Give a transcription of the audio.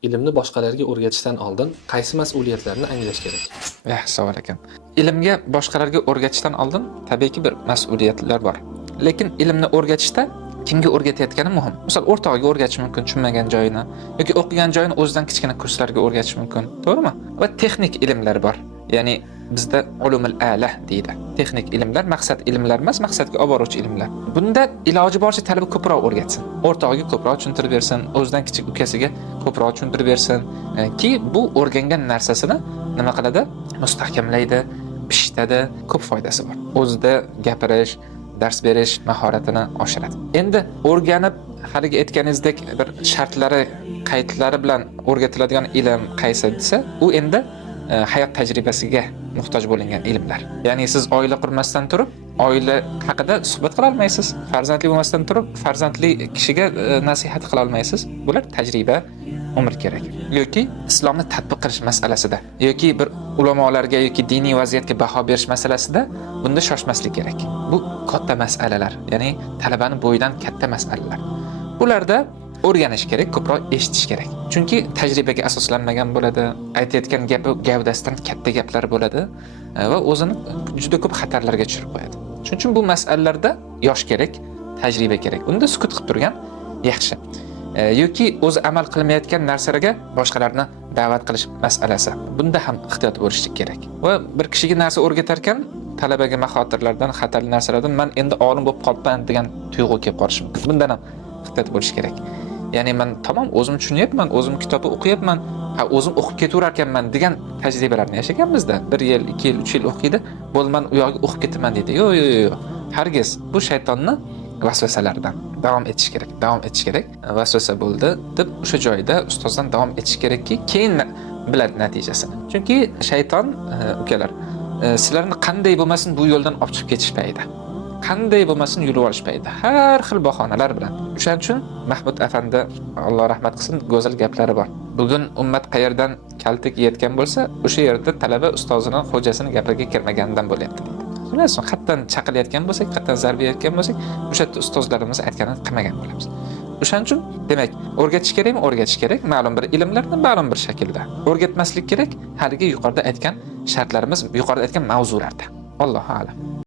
Ilmni boshqalarga o'rgatishdan oldin qaysi mas'uliyatlarni anglash kerak? Savol ekan. Ilmga boshqalarga o'rgatishdan oldin tabiiyki bir mas'uliyatlar bor. Lekin ilmni o'rgatishda kimga o'rgatayotgani muhim. Misol o'rtog'iga o'rgatish mumkin tushunmagan joyini yoki o'qigan joyini o'zidan kichkina kurslarga o'rgatish mumkin. To'g'rimi? Va texnik ilmlar bor. Ya'ni bizda ulumul a'la deydi. Texnik ilmlar maqsad ilmlar emas, maqsadga olib boruvchi ilmlar. Bunda iloji boricha talaba ko'proq o'rgatsin. O'rtog'iga ko'proq tushuntirib bersin, o'zidan kichik ukasiga ko'proq tushuntirib bersin ki bu o'rgangan narsasini nima qiladi? Mustahkamlaydi, pishitadi, ko'p foydasi bor. O'zida gapirish, dars berish mahoratini oshiradi. Endi o'rganib, haligi aytganingizdek bir shartlari, qaydlari bilan o'rgatiladigan ilm qaysi desa, u endi hayot tajribasiga muhtoj bo'lingan ilmlar. Ya'ni siz oila qurmasdan turib, oila haqida suhbat qila olmaysiz. Farzandli bo'lmasdan turib, farzandli kishiga nasihat qila olmaysiz. Bular tajriba, umr kerak. Yoki islomni tatbiq qilish masalasida, yoki bir ulamolarga yoki diniy vaziyatga baho berish masalasida bunda shoshmaslik kerak. Bu katta masalalar, ya'ni talabani bo'yidan katta masalalar. Bularda o'rganish kerak, ko'proq eshitish kerak. Chunki tajribaga asoslanmagan bo'ladi, aytayotgan gapi gavdasidan katta gaplar bo'ladi va o'zini juda ko'p xatarlarga tushirib qo'yadi. Shuning uchun bu masalalarda yosh kerak, tajriba kerak. Unda sukut qilib turgan yaxshi. Yoki o'zi amal qilmayotgan narsalarga boshqalarni da'vat qilish masalasi. Bunda ham ehtiyot bo'lish kerak. Va bir kishiga narsa o'rgatar ekan, talabaga maxotirlardan, xatarli narsalardan men endi olim bo'lib qolibman degan tuyg'u kelib qolishi mumkin. Bundan ham ehtiyot bo'lish kerak. Ya'ni men tamom o'zim tushunyapman, o'zim kitobni o'qiyapman, o'zim o'qib ketaverar ekanman degan tajribalarni yashaganmizda. 1 yil, 2 yil, 3 yil o'qiydi, bo'ldi men u yoqqa o'qib ketaman deydi. Yo'q. Hargiz bu shaytonning vasvasalaridan davom etish kerak. Vasvasa bo'ldi deb o'sha joyda ustozdan davom etish kerakki, keyin biladi natijasini. Chunki shayton ukalar, sizlarni qanday bo'lmasin bu yo'ldan olib chiqib ketishmaydi. Qanday bo'lmasin yurib olishmaydi. Har xil bahonalar bilan. O'shaning uchun Mahmud afandi, Alloh rahmat qilsin, go'zal gaplari bor. Bugun ummat qayerdan kaltak yeyotgan bo'lsa, o'sha yerda talaba ustozining xo'jasining gapiga kirmaganidan bo'lyapti deydi. Bilasizmi, qatdan chaqilayotgan bo'lsak, qatdan zarba yeyotgan bo'lsak, o'sha yerda ustozlarimiz aytganini qilmagan bo'lamiz. O'shaning uchun demak, o'rgatish kerakmi? O'rgatish kerak. Ma'lum bir ilmlarni ma'lum bir shaklda. O'rgatmaslik kerak. Haligi yuqorida aytgan shartlarimiz, yuqorida aytgan mavzularda. Allohu a'lam.